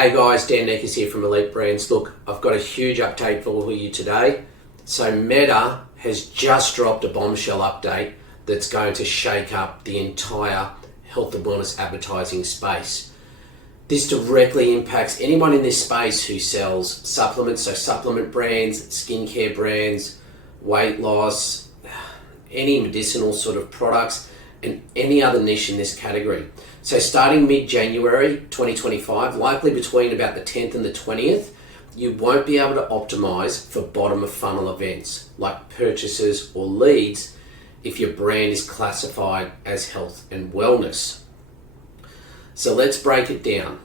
Hey guys, Dan Neckers here from Elite Brands. Look, I've got a huge update for you today. So Meta has just dropped a bombshell update that's going to shake up the entire health and wellness advertising space. This directly impacts anyone in this space who sells supplements, so supplement brands, skincare brands, weight loss, any medicinal sort of products, and any other niche in this category. So starting mid-January 2025, likely between about the 10th and the 20th, you won't be able to optimize for bottom of funnel events like purchases or leads if your brand is classified as health and wellness. So let's break it down.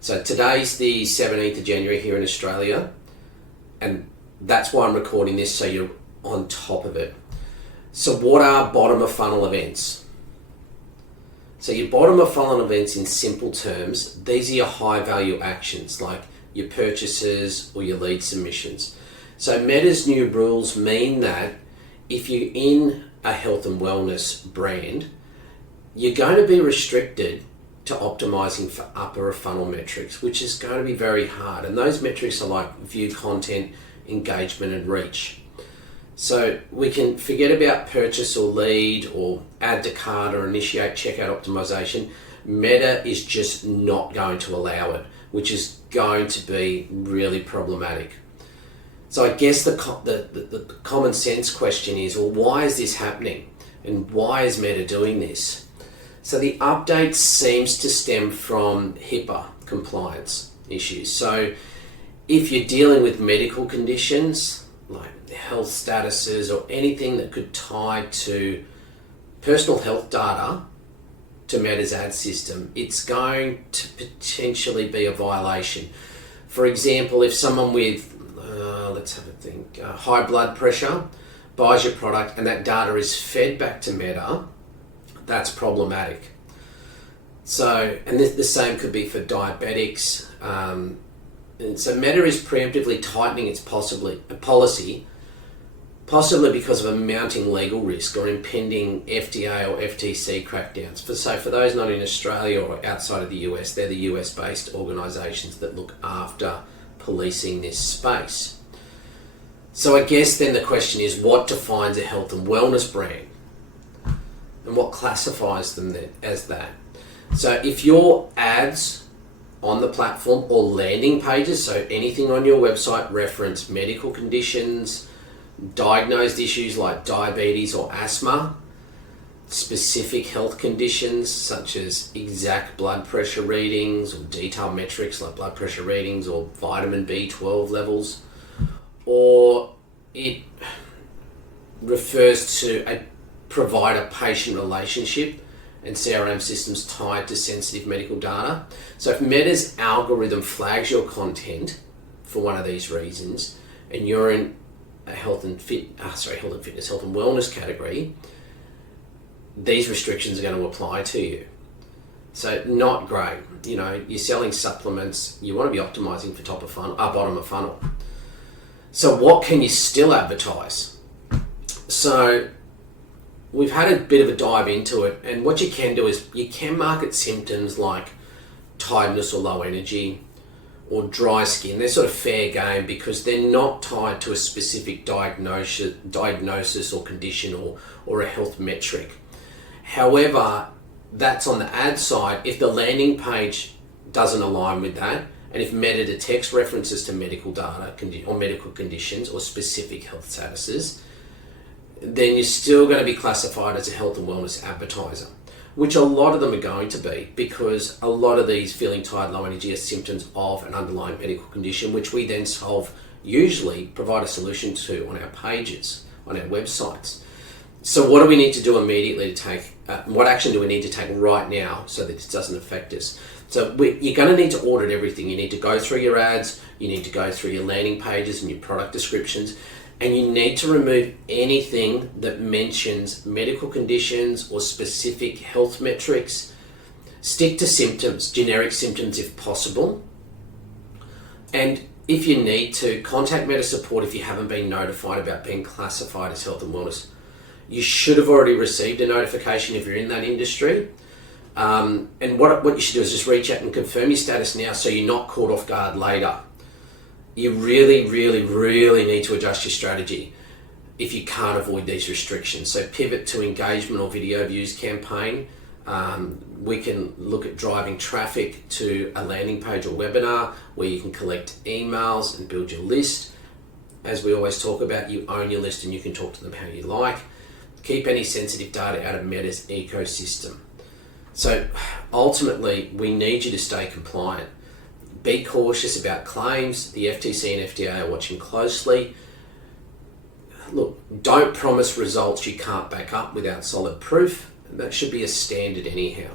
So today's the 17th of January here in Australia, and that's why I'm recording this, so you're on top of it. So what are bottom of funnel events? So your bottom of funnel events, in simple terms, these are your high value actions like your purchases or your lead submissions. So Meta's new rules mean that if you're in a health and wellness brand, you're going to be restricted to optimizing for upper funnel metrics, which is going to be very hard. And those metrics are like view content, engagement, and reach. So we can forget about purchase or lead or add to cart or initiate checkout optimization. Meta is just not going to allow it, which is going to be really problematic. So I guess the common sense question is, well, why is this happening? And why is Meta doing this? So the update seems to stem from HIPAA compliance issues. So if you're dealing with medical conditions, like health statuses or anything that could tie to personal health data to Meta's ad system, it's going to potentially be a violation. For example, if someone with, high blood pressure buys your product and that data is fed back to Meta, that's problematic. So, and the same could be for diabetics. And so Meta is preemptively tightening its policy, possibly because of a mounting legal risk or impending FDA or FTC crackdowns. For those not in Australia or outside of the US, they're the US-based organisations that look after policing this space. So I guess then the question is, what defines a health and wellness brand? And what classifies them as that? So if your ads on the platform or landing pages, so anything on your website reference medical conditions, diagnosed issues like diabetes or asthma, specific health conditions such as exact blood pressure readings or detailed metrics like blood pressure readings or vitamin B12 levels, or it refers to a provider-patient relationship and CRM systems tied to sensitive medical data. So if Meta's algorithm flags your content for one of these reasons, and you're in a health and fitness, health and wellness category, these restrictions are going to apply to you. So not great. You know, you're selling supplements, you want to be optimizing for bottom of funnel. So what can you still advertise? So we've had a bit of a dive into it, and what you can do is you can market symptoms like tiredness or low energy or dry skin. They're sort of fair game because they're not tied to a specific diagnosis or condition or a health metric. However, that's on the ad side. If the landing page doesn't align with that, and if Meta detects references to medical data or medical conditions or specific health statuses, then you're still going to be classified as a health and wellness advertiser, which a lot of them are going to be, because a lot of these feeling tired, low energy are symptoms of an underlying medical condition, which we then usually provide a solution to on our pages, on our websites. So what do we need to do immediately what action do we need to take right now so that this doesn't affect us? So you're going to need to audit everything. You need to go through your ads, you need to go through your landing pages and your product descriptions, and you need to remove anything that mentions medical conditions or specific health metrics. Stick to symptoms, generic symptoms if possible. And if you need to, contact Meta support if you haven't been notified about being classified as health and wellness. You should have already received a notification if you're in that industry. And what you should do is just reach out and confirm your status now so you're not caught off guard later. You really, really, really need to adjust your strategy if you can't avoid these restrictions. So pivot to engagement or video views campaign. We can look at driving traffic to a landing page or webinar where you can collect emails and build your list. As we always talk about, you own your list and you can talk to them how you like. Keep any sensitive data out of Meta's ecosystem. So ultimately, we need you to stay compliant. Be cautious about claims. The FTC and FDA are watching closely. Look, don't promise results you can't back up without solid proof. That should be a standard anyhow.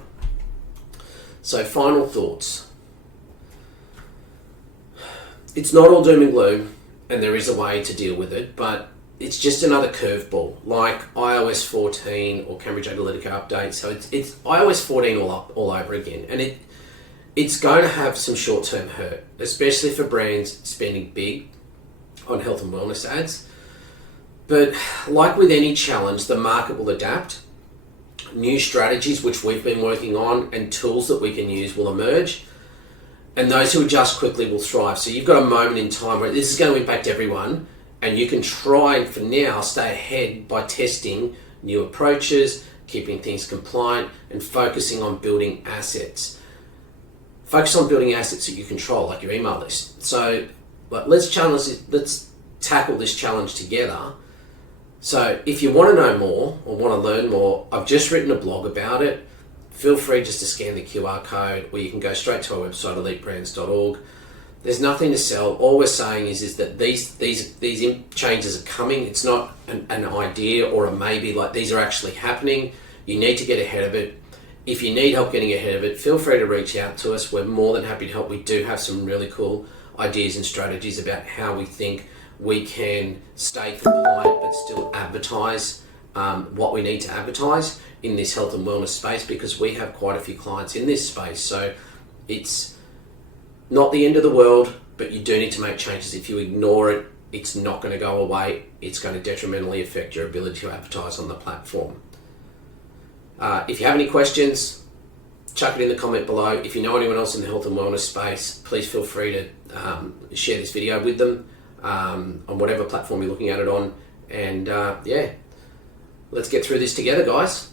So final thoughts. It's not all doom and gloom, and there is a way to deal with it, but it's just another curveball, like iOS 14 or Cambridge Analytica update. So it's iOS 14 all over again, and it's going to have some short-term hurt, especially for brands spending big on health and wellness ads. But like with any challenge, the market will adapt. New strategies, which we've been working on, and tools that we can use will emerge. And those who adjust quickly will thrive. So you've got a moment in time where this is going to impact everyone, and you can try, for now, stay ahead by testing new approaches, keeping things compliant, and focusing on building assets. Focus on building assets that you control, like your email list. So let's tackle this challenge together. So if you want to know more or want to learn more, I've just written a blog about it. Feel free just to scan the QR code, or you can go straight to our website, elitebrands.org. There's nothing to sell. All we're saying is that these changes are coming. It's not an idea or a maybe, like these are actually happening. You need to get ahead of it. If you need help getting ahead of it, feel free to reach out to us. We're more than happy to help. We do have some really cool ideas and strategies about how we think we can stay compliant but still advertise what we need to advertise in this health and wellness space, because we have quite a few clients in this space. So it's not the end of the world, but you do need to make changes. If you ignore it, it's not going to go away. It's going to detrimentally affect your ability to advertise on the platform. If you have any questions, chuck it in the comment below. If you know anyone else in the health and wellness space, please feel free to share this video with them on whatever platform you're looking at it on. And let's get through this together, guys.